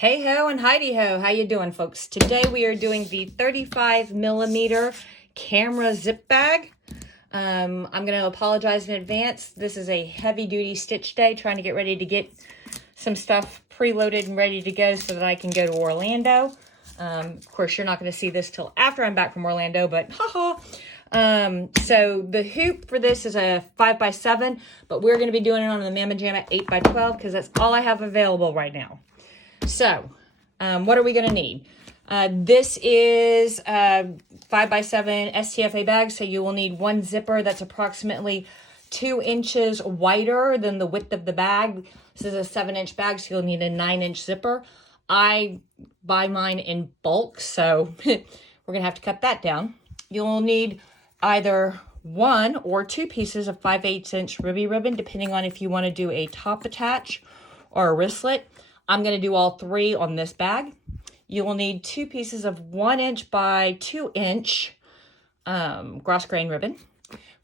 Hey ho and Heidi ho, how you doing folks? Today we are doing the 35 millimeter camera zip bag. I'm going to apologize in advance. This is a heavy duty stitch day, trying to get ready to get some stuff preloaded and ready to go so that I can go to Orlando. Of course, you're not going to see this till after I'm back from Orlando, but haha. So the hoop for this is a 5x7, but we're going to be doing it on the Mama Jamma 8x12 because that's all I have available right now. So, what are we going to need? This is a 5x7 STFA bag, so you will need one zipper that's approximately 2 inches wider than the width of the bag. This is a 7-inch bag, so you'll need a 9-inch zipper. I buy mine in bulk, so we're going to have to cut that down. You'll need either 1 or 2 pieces of 5/8" Ruby ribbon, depending on if you want to do a top attach or a wristlet. I'm going to do all 3 on this bag. You will need 2 pieces of 1-inch by 2-inch gross grain ribbon.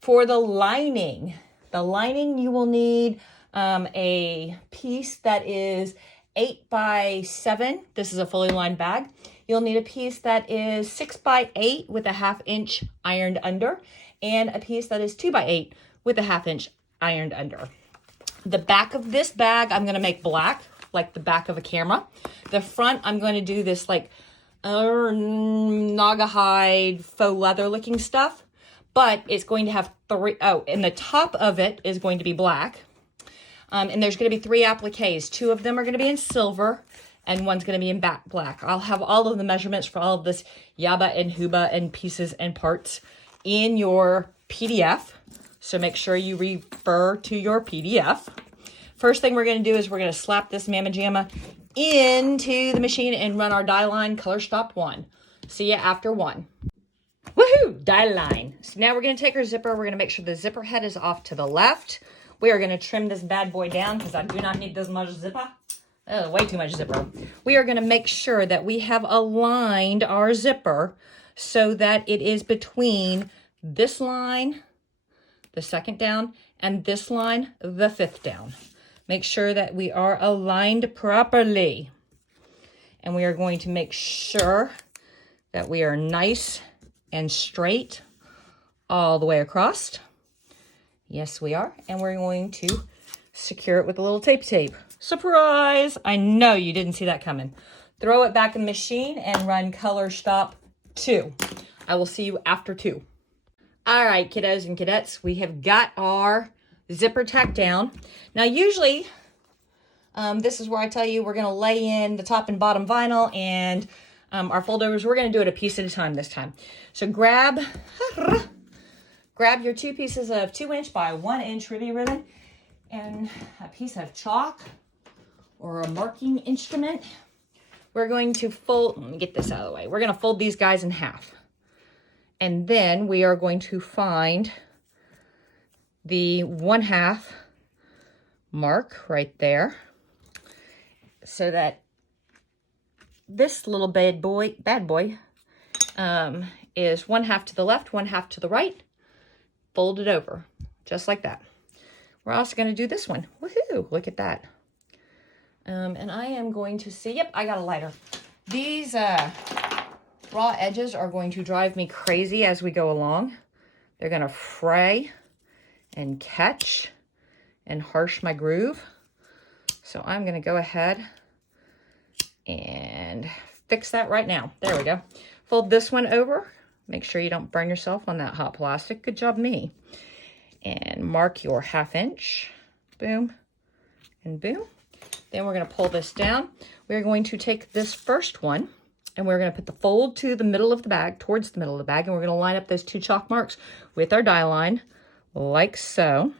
For the lining you will need a piece that is 8x7. This is a fully lined bag. You'll need a piece that is 6x8 with a 1/2 inch ironed under, and a piece that is 2x8 with a 1/2 inch ironed under. The back of this bag I'm going to make black, like the back of a camera. The front, I'm going to do this like naga hide faux leather looking stuff, but it's going to have 3, and the top of it is going to be black. And there's going to be 3 appliques. 2 of them are going to be in silver and one's going to be in black. I'll have all of the measurements for all of this yaba and huba and pieces and parts in your PDF. So make sure you refer to your PDF. First thing we're going to do is we're going to slap this Mama Jamma into the machine and run our die line color stop 1. See ya after 1. Woohoo! Die line. So now we're going to take our zipper. We're going to make sure the zipper head is off to the left. We are going to trim this bad boy down because I do not need this much zipper. Oh, way too much zipper. We are going to make sure that we have aligned our zipper so that it is between this line, the 2nd down, and this line, the 5th down. Make sure that we are aligned properly. And we are going to make sure that we are nice and straight all the way across. Yes, we are. And we're going to secure it with a little tape. Surprise! I know you didn't see that coming. Throw it back in the machine and run color stop 2. I will see you after 2. All right, kiddos and kidettes, we have got our zipper tacked down. Now, usually, this is where I tell you we're going to lay in the top and bottom vinyl and our foldovers. We're going to do it a piece at a time this time. So grab your 2 pieces of 2-inch by 1-inch Ruby ribbon and a piece of chalk or a marking instrument. We're going to fold, let me get this out of the way. We're going to fold these guys in half. And then we are going to find the 1/2 mark right there so that this little bad boy is 1/2 to the left, 1/2 to the right, fold it over just like that. We're also going to do this one. Woohoo! Look at that. And I am going to see, yep, I got a lighter. These raw edges are going to drive me crazy as we go along. They're going to fray and catch and harsh my groove. So I'm going to go ahead and fix that right now. There we go. Fold this one over. Make sure you don't burn yourself on that hot plastic. Good job, me. And mark your 1/2 inch. Boom and boom. Then we're going to pull this down. We're going to take this first one and we're going to put the fold to the middle of the bag, towards the middle of the bag, and we're going to line up those 2 chalk marks with our die line, like so.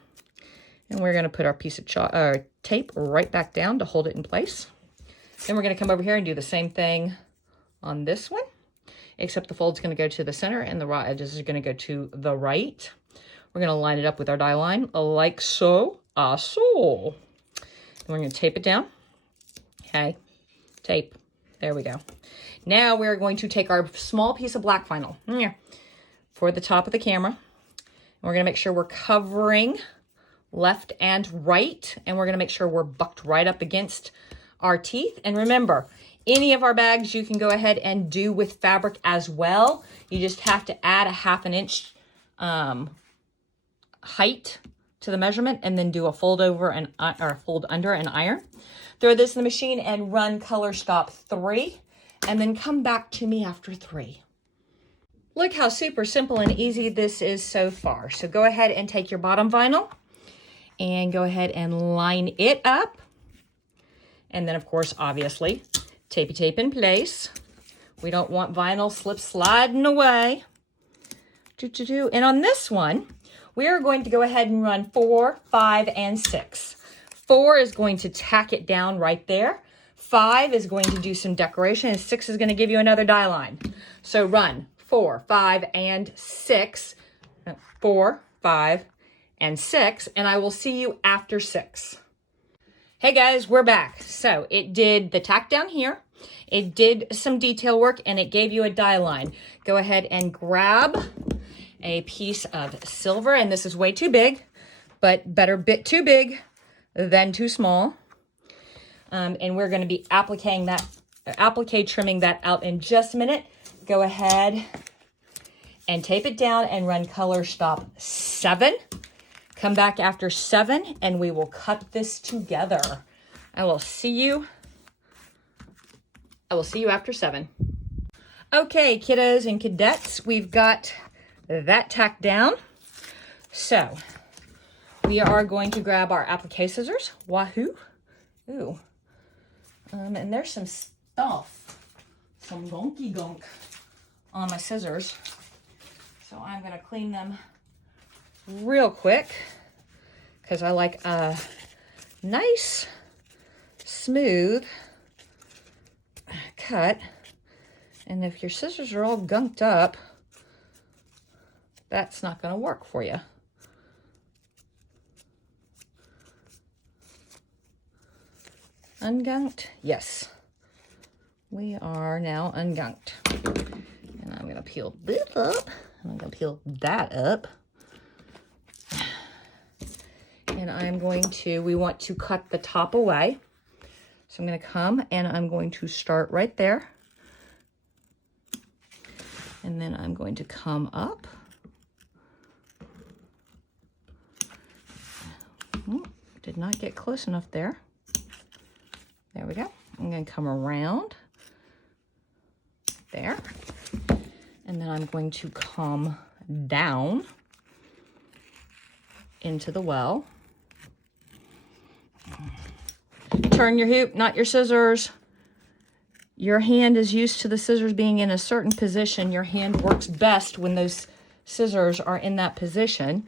And we're going to put our piece of tape right back down to hold it in place. Then we're going to come over here and do the same thing on this one, except the fold's going to go to the center and the raw edges are going to go to the right. We're going to line it up with our die line, like so. So. And we're going to tape it down. Okay, tape. There we go. Now we're going to take our small piece of black vinyl for the top of the camera. And we're going to make sure we're covering left and right. And we're going to make sure we're bucked right up against our teeth. And remember, any of our bags you can go ahead and do with fabric as well. You just have to add a 1/2 inch height to the measurement and then do a fold over and or fold under and iron. Throw this in the machine and run color stop 3 and then come back to me after 3. Look how super simple and easy this is so far. So go ahead and take your bottom vinyl and go ahead and line it up. And then of course, obviously, tapey tape in place. We don't want vinyl slip sliding away. And on this one, we are going to go ahead and run 4, 5, and 6. 4 is going to tack it down right there. 5 is going to do some decoration, and 6 is going to give you another die line. So run 4, 5, and 6. 4, 5, and 6, and I will see you after 6. Hey guys, we're back. So it did the tack down here. It did some detail work, and it gave you a die line. Go ahead and grab a piece of silver, and this is way too big, but better bit too big than too small. And we're going to be trimming that out in just a minute. Go ahead and tape it down and run color stop 7. Come back after 7 and we will cut this together. I will see you after 7. Okay, kiddos and cadets, we've got that tacked down. So we are going to grab our applique scissors. Wahoo! Ooh. And there's some stuff, some gunky gunk on my scissors. So I'm going to clean them real quick because I like a nice, smooth cut. And if your scissors are all gunked up, that's not going to work for you. Ungunked? Yes. We are now ungunked. And I'm going to peel this up. And I'm going to peel that up. And we want to cut the top away. So I'm going to come and I'm going to start right there. And then I'm going to come up. Did not get close enough there. There we go. I'm going to come around there. And then I'm going to come down into the well. Turn your hoop, not your scissors. Your hand is used to the scissors being in a certain position. Your hand works best when those scissors are in that position.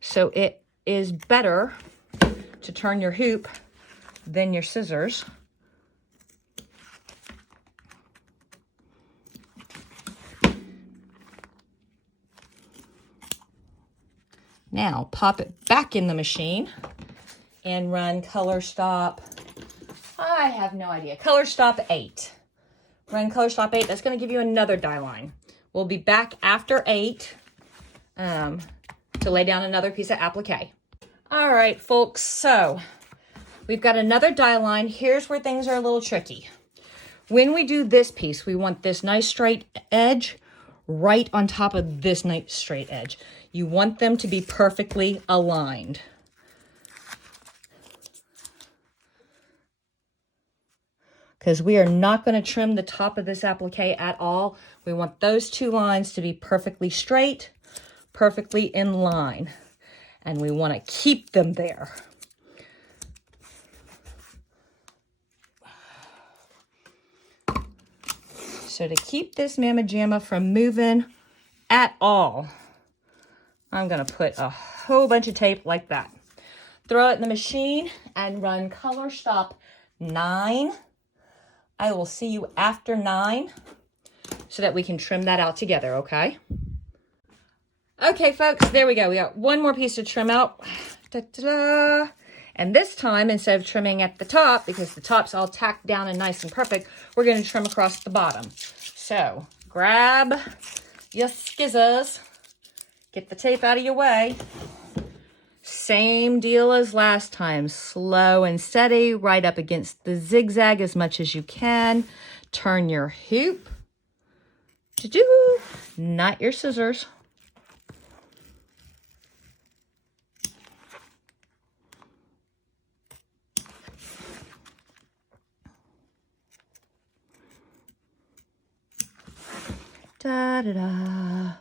So it is better to turn your hoop than your scissors. Now pop it back in the machine and run color stop, I have no idea, color stop 8. Run color stop 8, that's going to give you another die line. We'll be back after 8 to lay down another piece of applique. All right, folks, so we've got another die line. Here's where things are a little tricky. When we do this piece, we want this nice straight edge right on top of this nice straight edge. You want them to be perfectly aligned. Because we are not going to trim the top of this applique at all. We want those two lines to be perfectly straight, perfectly in line. And we want to keep them there. So to keep this mamma jamma from moving at all, I'm going to put a whole bunch of tape like that. Throw it in the machine and run color stop 9. I will see you after 9 so that we can trim that out together, okay? Okay, folks, there we go. We got one more piece to trim out. Da-da-da. And this time, instead of trimming at the top, because the top's all tacked down and nice and perfect, we're going to trim across the bottom. So, grab your scissors, get the tape out of your way, Same deal as last time. Slow and steady, right up against the zigzag as much as you can. Turn your hoop. Not your scissors. Da-da-da.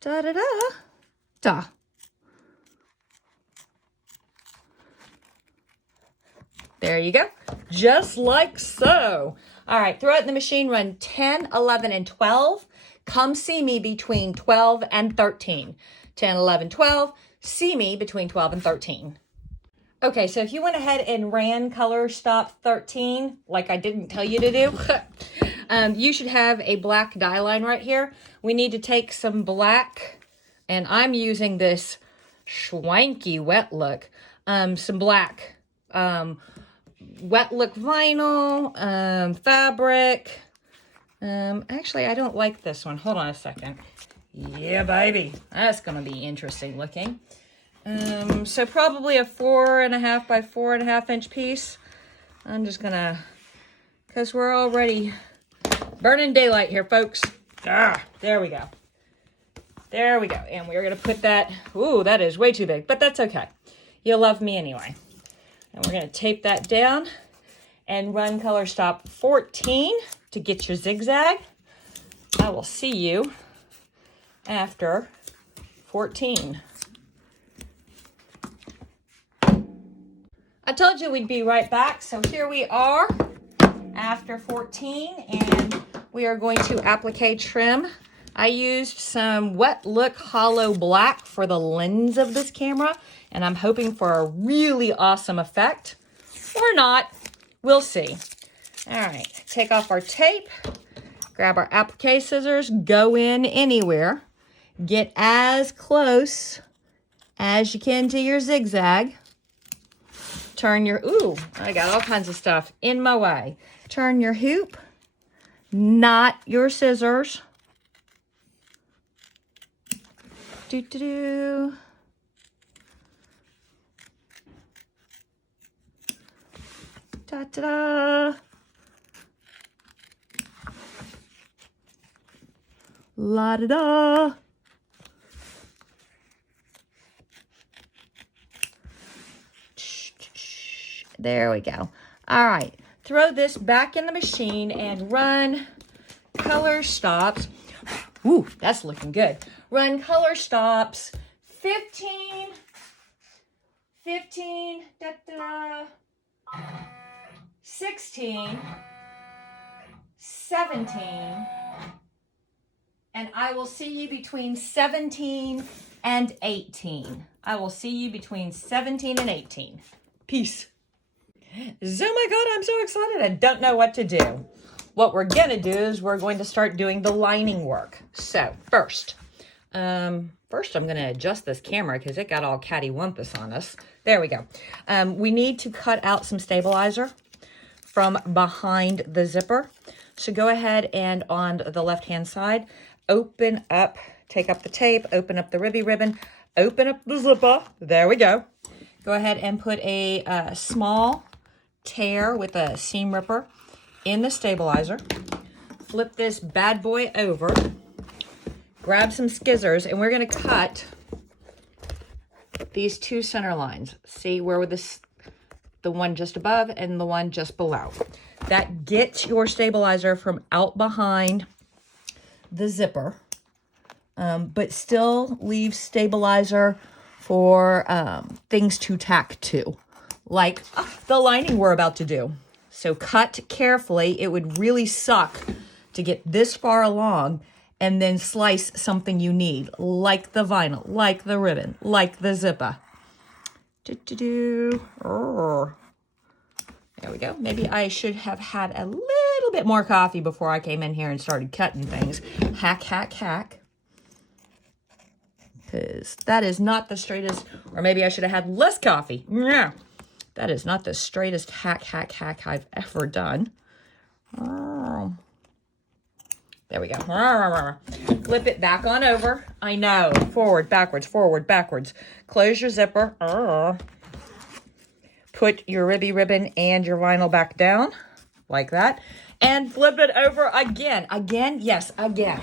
Da-da-da. Da. There you go. Just like so. All right, throw it in the machine, run 10, 11, and 12. Come see me between 12 and 13. 10, 11, 12. See me between 12 and 13. Okay, so if you went ahead and ran color stop 13, like I didn't tell you to do, you should have a black dye line right here. We need to take some black, and I'm using this Schwanky Wet Look, some black Wet Look vinyl, fabric. Actually, I don't like this one. Hold on a second. Yeah, baby. That's going to be interesting looking. So probably a 4.5 by 4.5 inch piece. I'm just going to, because we're already burning daylight here, folks. There we go. There we go. And we're going to put that, ooh, that is way too big, but that's okay. You'll love me anyway. And we're going to tape that down and run color stop 14 to get your zigzag. I will see you after 14. I told you we'd be right back, so here we are after 14, and we are going to applique trim. I used some Wet Look Hollow Black for the lens of this camera, and I'm hoping for a really awesome effect, or not. We'll see. All right, take off our tape, grab our applique scissors, go in anywhere, get as close as you can to your zigzag. Turn your, ooh, I got all kinds of stuff in my way. Turn your hoop, not your scissors. Do-do-do. Da-da-da. La-da-da. There we go. All right. Throw this back in the machine and run color stops. Ooh, that's looking good. Run color stops 15, 15, da-da, 16, 17, and I will see you between 17 and 18. I will see you between 17 and 18. Peace. Oh my God, I'm so excited. I don't know what to do. What we're going to do is we're going to start doing the lining work. So first I'm going to adjust this camera because it got all cattywampus on us. There we go. We need to cut out some stabilizer from behind the zipper. So go ahead and on the left-hand side, open up, take up the tape, open up the ribby ribbon, open up the zipper. There we go. Go ahead and put a small tear with a seam ripper in the stabilizer. Flip this bad boy over. Grab some scissors, and we're going to cut these two center lines. See where the one just above and the one just below. That gets your stabilizer from out behind the zipper, but still leaves stabilizer for things to tack to, like the lining we're about to do. So cut carefully. It would really suck to get this far along and then slice something you need, like the vinyl, like the ribbon, like the zipper. There we go. Maybe I should have had a little bit more coffee before I came in here and started cutting things. Hack, hack, hack. Because that is not the straightest, or maybe I should have had less coffee. Yeah. That is not the straightest hack, hack, hack I've ever done. Oh. There we go. Flip it back on over. I know. Forward, backwards, forward, backwards. Close your zipper. Put your ribby ribbon and your vinyl back down like that. And flip it over again. Again, yes, again.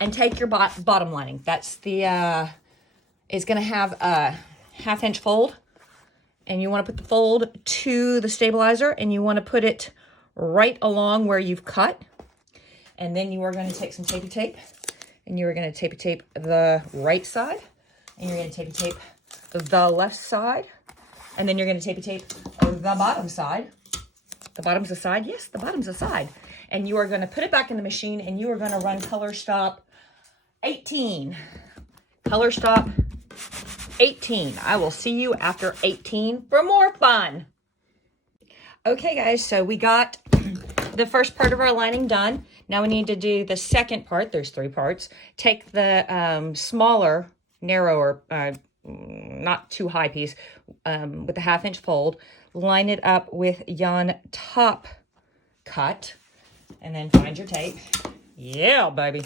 And take your bottom lining. That's the, it's going to have a 1/2 inch fold. And you want to put the fold to the stabilizer. And you want to put it right along where you've cut. And then you are going to take some tapey tape. And you are going to tapey tape the right side. And you're going to tapey tape the left side. And then you're going to tapey tape the bottom side. The bottom's the side? Yes, the bottom's the side. And you are going to put it back in the machine and you are going to run color stop 18. Color stop 18. I will see you after 18 for more fun. Okay, guys, so we got the first part of our lining done. Now we need to do the second part. There's 3 parts. Take the smaller, narrower, not too high piece with the 1/2 inch fold. Line it up with yon top cut. And then find your tape. Yeah, baby.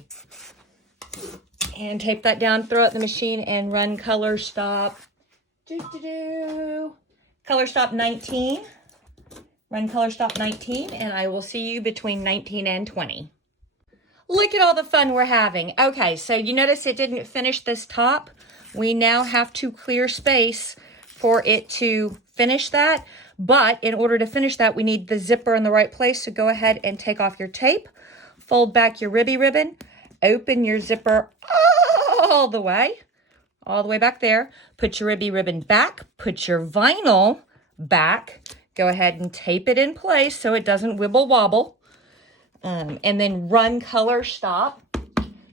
And tape that down, throw it in the machine, and run color stop. Color stop 19. Run color stop 19, and I will see you between 19 and 20. Look at all the fun we're having. Okay, so you notice it didn't finish this top. We now have to clear space for it to finish that. But in order to finish that, we need the zipper in the right place. So go ahead and take off your tape, fold back your ribby ribbon, open your zipper all the way back there. Put your ribby ribbon back, put your vinyl back. Go ahead and tape it in place so it doesn't wibble wobble. And then run color stop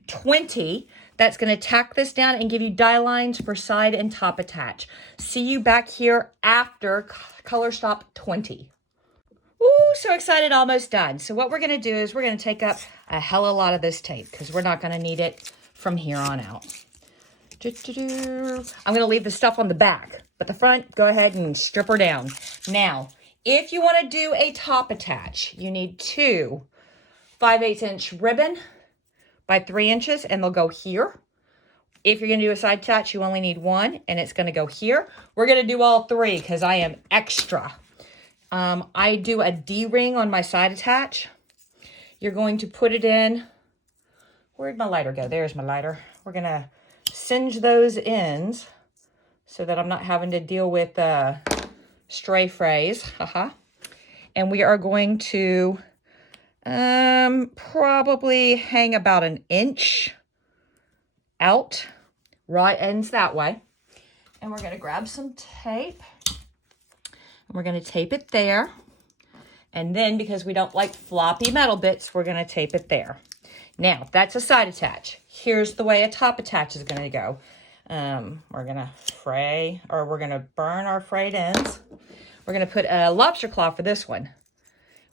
20. That's going to tack this down and give you die lines for side and top attach. See you back here after color stop 20. Ooh, so excited, almost done. So what we're going to do is we're going to take up a hell of a lot of this tape because we're not going to need it from here on out. I'm going to leave the stuff on the back, but the front, go ahead and strip her down. Now, if you want to do a top attach, you need 2 5/8 inch ribbon by 3 inches, and they'll go here. If you're going to do a side attach, you only need 1, and it's going to go here. We're going to do all 3 because I am extra. I do a D-ring on my side attach. You're going to put it in. Where'd my lighter go? There's my lighter. We're going to singe those ends so that I'm not having to deal with stray frays. And we are going to probably hang about 1 inch out, right ends that way. And we're going to grab some tape and we're going to tape it there. And then because we don't like floppy metal bits, we're going to tape it there. Now that's a side attach. Here's the way a top attach is going to go. We're going to fray, or we're going to burn our frayed ends. We're going to put a lobster claw for this one.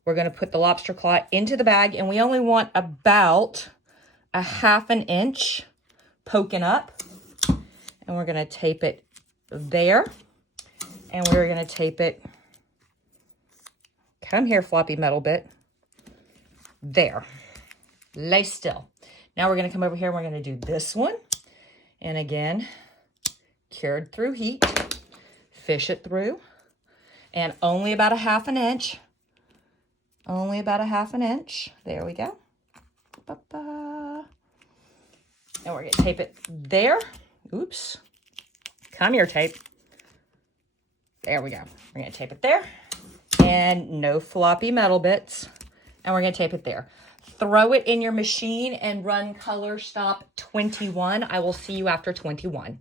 We're going to put the lobster claw into the bag, and we only want about a 1/2 inch poking up. And we're going to tape it there. And we're going to tape it, come here, floppy metal bit, there. Lay still. Now we're going to come over here and we're going to do this one. And again, cured through heat, fish it through, and only about a 1/2 inch. Only about a 1/2 inch. There we go. Ba-ba. And we're going to tape it there. Oops. Come here, tape. There we go. We're going to tape it there. And no floppy metal bits. And we're going to tape it there. Throw it in your machine and run color stop 21. I will see you after 21.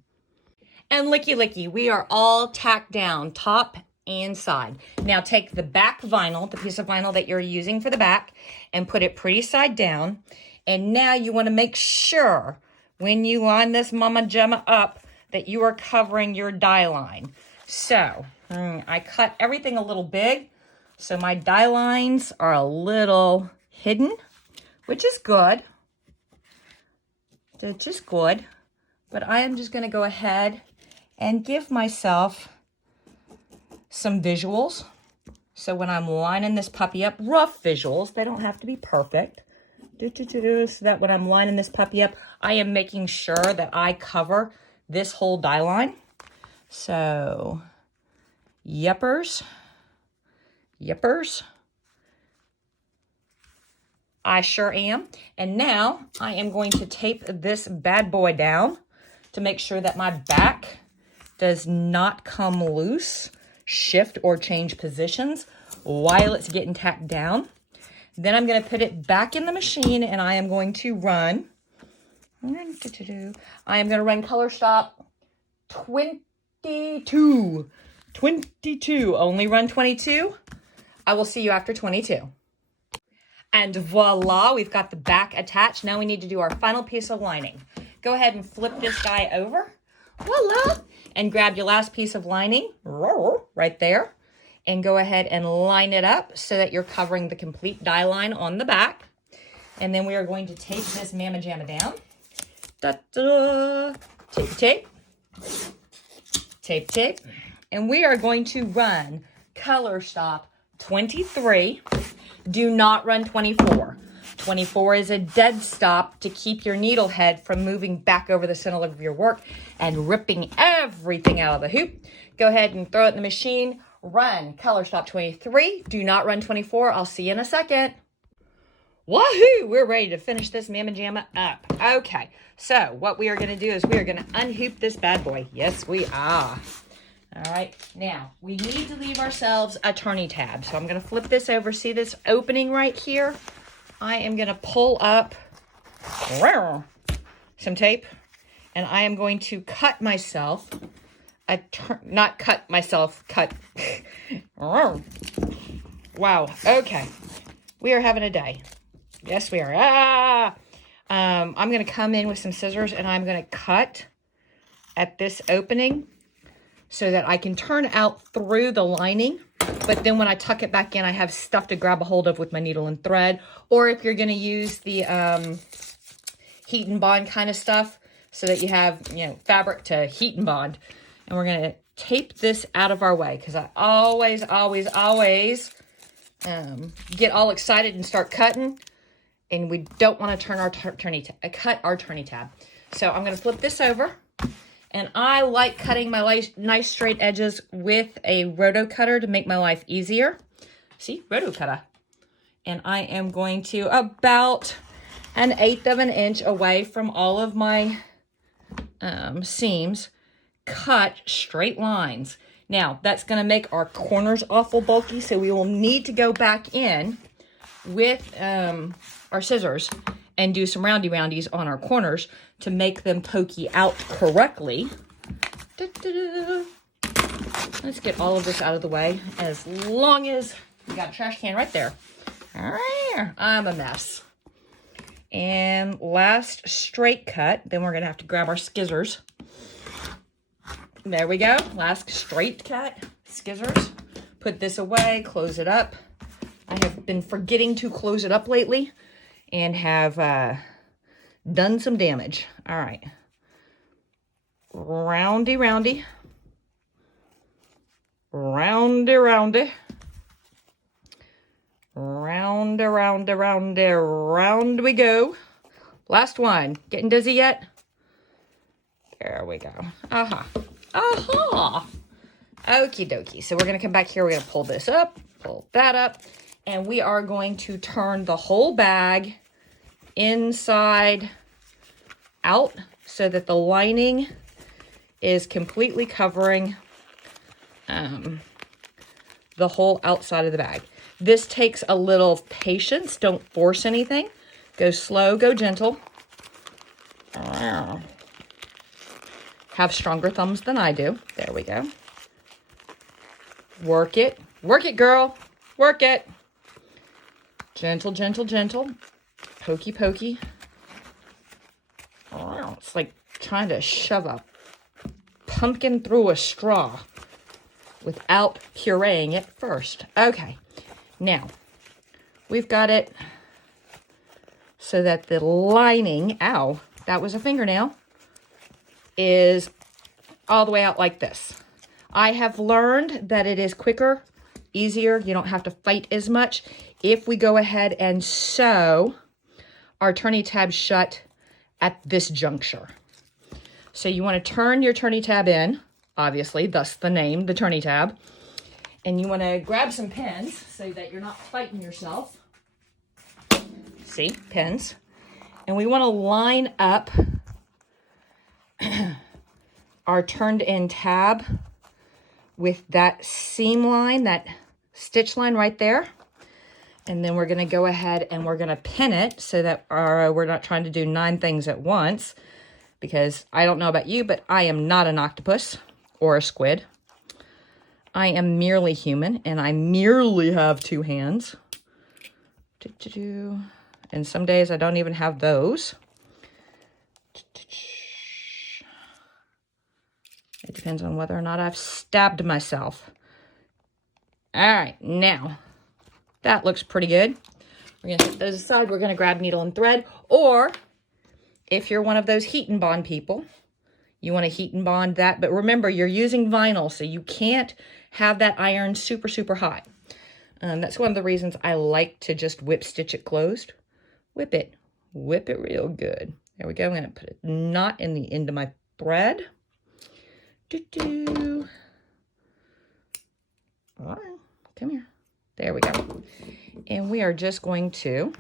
And licky licky, we are all tacked down, top and side. Now take the back vinyl, the piece of vinyl that you're using for the back, and put it pretty side down. And now you want to make sure when you line this mama gemma up that you are covering your die line. So I cut everything a little big, so my die lines are a little hidden, which is good. It's just good. But I am just going to go ahead and give myself some visuals. So when I'm lining this puppy up, rough visuals, they don't have to be perfect, So that when I'm lining this puppy up, I am making sure that I cover this whole die line. So, yippers. I sure am. And now I am going to tape this bad boy down to make sure that my back does not come loose, shift, or change positions while it's getting tacked down. Then I'm going to put it back in the machine and I am going to run. I am going to run color stop 22. 22. Only run 22. I will see you after 22. And voila, we've got the back attached. Now we need to do our final piece of lining. Go ahead and flip this guy over. Voila. And grab your last piece of lining right there. And go ahead and line it up so that you're covering the complete die line on the back. And then we are going to tape this mamma jamma down. Da-da. Tape, tape. Tape, tape. And we are going to run color stop 23. Do not run 24. 24 is a dead stop to keep your needle head from moving back over the center of your work and ripping everything out of the hoop. Go ahead and throw it in the machine. Run color stop 23. Do not run 24. I'll see you in a second. Wahoo! We're ready to finish this mamma jamma up. Okay, so what we are going to do is we are going to unhoop this bad boy. Yes, we are. All right, now we need to leave ourselves a turning tab. So I'm going to flip this over. See this opening right here? I am going to pull up some tape and I am going to cut myself. Cut. Wow, okay. We are having a day. Yes, we are. I'm going to come in with some scissors and I'm going to cut at this opening so that I can turn out through the lining. But then when I tuck it back in, I have stuff to grab a hold of with my needle and thread. Or if you're going to use the heat and bond kind of stuff so that you have, fabric to heat and bond. And we're going to tape this out of our way because I always get all excited and start cutting. And we don't want to turn our cut our turning tab. So I'm going to flip this over. And I like cutting my nice straight edges with a Roto Cutter to make my life easier. See, Roto Cutter. And I am going to about 1/8 of an inch away from all of my seams, cut straight lines. Now, that's going to make our corners awful bulky, so we will need to go back in with our scissors and do some roundies on our corners to make them pokey out correctly. Let's get all of this out of the way as long as we got a trash can right there. I'm a mess. And last straight cut, then we're going to have to grab our scissors. There we go. Last straight cut, scissors. Put this away, close it up. I have been forgetting to close it up lately and have done some damage. All right. Roundy. Round we go. Last one. Getting dizzy yet? There we go. Okie dokie. So we're going to come back here. We're going to pull this up, pull that up, and we are going to turn the whole bag inside out so that the lining is completely covering the whole outside of the bag. This takes a little patience. Don't force anything. Go slow, go gentle. Have stronger thumbs than I do. There we go. Work it. Work it, girl. Work it. Gentle. Pokey. Oh, it's like trying to shove a pumpkin through a straw without pureeing it first. Okay. Now, we've got it so that the lining, ow, that was a fingernail, is all the way out like this. I have learned that it is quicker, easier. You don't have to fight as much if we go ahead and sew our turning tab shut at this juncture. So you want to turn your turning tab in, obviously, thus the name, the turning tab. And you want to grab some pins so that you're not fighting yourself. See, pins. And we want to line up our turned in tab with that seam line, that stitch line right there. And then we're going to go ahead and we're going to pin it so that we're not trying to do 9 things at once. Because I don't know about you, but I am not an octopus or a squid. I am merely human, and I merely have 2 hands. And some days I don't even have those. It depends on whether or not I've stabbed myself. All right, now that looks pretty good. We're going to set those aside. We're going to grab needle and thread, or if you're one of those heat and bond people, you want to heat and bond that. But remember, you're using vinyl, so you can't have that iron super, super hot. That's one of the reasons I like to just whip stitch it closed. Whip it real good. There we go. I'm going to put a knot in the end of my thread. All right, come here. There we go. And we are just going to,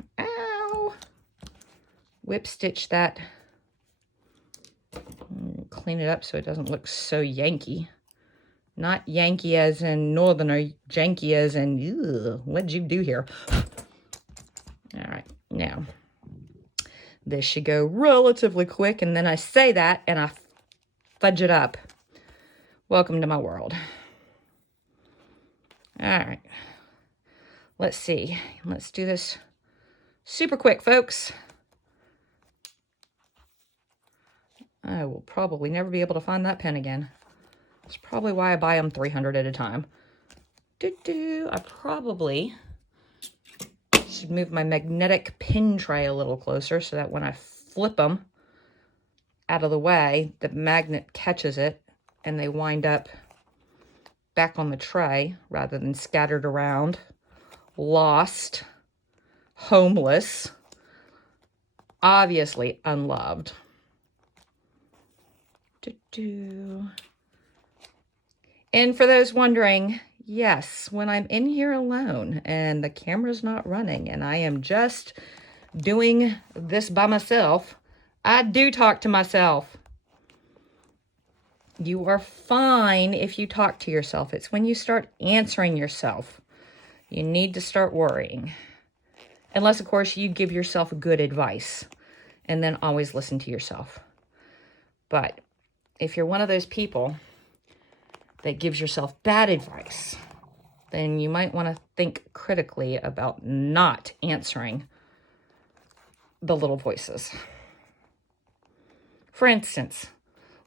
whip stitch that. Clean it up so it doesn't look so Yankee. Not Yankee as in northern, or janky as in, ew, what did you do here? All right, now, this should go relatively quick, and then I say that, and I fudge it up. Welcome to my world. All right, let's see. Let's do this super quick, folks. I will probably never be able to find that pen again. That's probably why I buy them 300 at a time. I probably should move my magnetic pin tray a little closer so that when I flip them out of the way, the magnet catches it and they wind up back on the tray rather than scattered around, lost, homeless, obviously unloved. And for those wondering, yes, when I'm in here alone and the camera's not running and I am just doing this by myself, I do talk to myself. You are fine if you talk to yourself. It's when you start answering yourself, you need to start worrying. Unless, of course, you give yourself good advice and then always listen to yourself. But if you're one of those people that gives yourself bad advice, then you might want to think critically about not answering the little voices. For instance,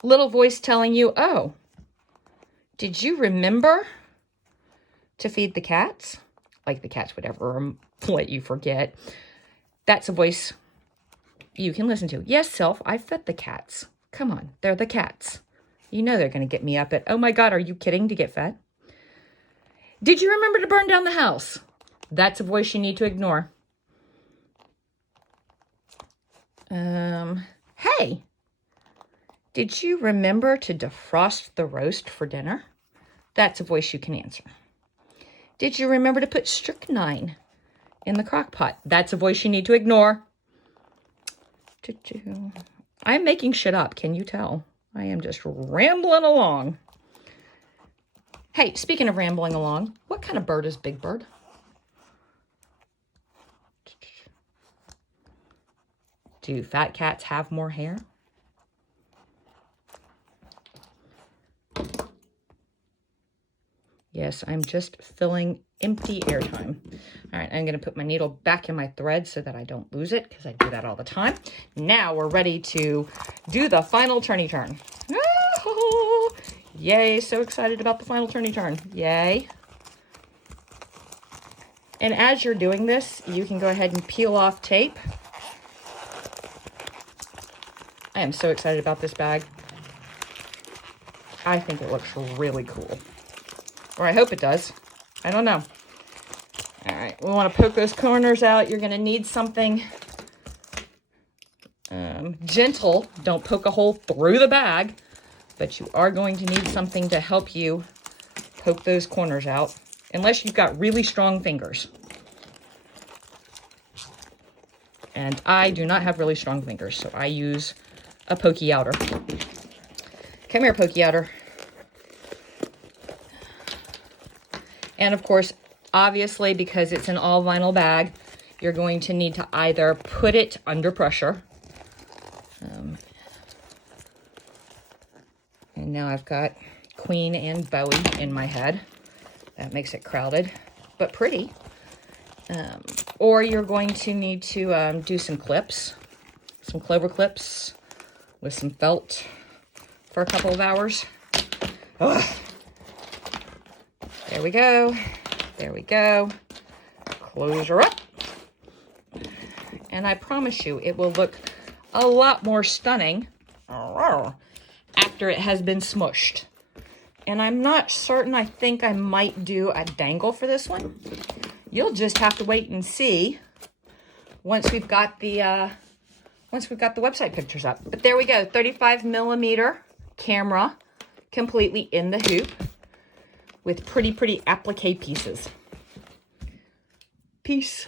little voice telling you, oh, did you remember to feed the cats? Like the cats would ever let you forget. That's a voice you can listen to. Yes, self, I fed the cats. Come on, they're the cats. You know they're going to get me up at, oh my God, are you kidding, to get fed? Did you remember to burn down the house? That's a voice you need to ignore. Hey, did you remember to defrost the roast for dinner? That's a voice you can answer. Did you remember to put strychnine in the crock pot? That's a voice you need to ignore. I'm making shit up, can you tell? I am just rambling along. Hey, speaking of rambling along, what kind of bird is Big Bird? Do fat cats have more hair? Yes, I'm just filling empty airtime. All right, I'm going to put my needle back in my thread so that I don't lose it, because I do that all the time. Now we're ready to do the final turny turn. Oh, yay, so excited about the final turny turn. Yay. And as you're doing this, you can go ahead and peel off tape. I am so excited about this bag. I think it looks really cool. Or I hope it does. I don't know. All right, we want to poke those corners out. You're going to need something Gentle, don't poke a hole through the bag, but you are going to need something to help you poke those corners out, unless you've got really strong fingers. And I do not have really strong fingers, so I use a pokey outer. Come here, pokey outer. And of course, obviously, because it's an all vinyl bag, you're going to need to either put it under pressure. And now I've got Queen and Bowie in my head. That makes it crowded, but pretty. Or you're going to need to do some clips, some clover clips with some felt for a couple of hours. Ugh. There we go. There we go. Close her up. And I promise you, it will look a lot more stunning after it has been smushed. And I'm not certain. I think I might do a dangle for this one. You'll just have to wait and see once we've got the website pictures up. But there we go, 35mm camera, completely in the hoop, with pretty applique pieces. Peace.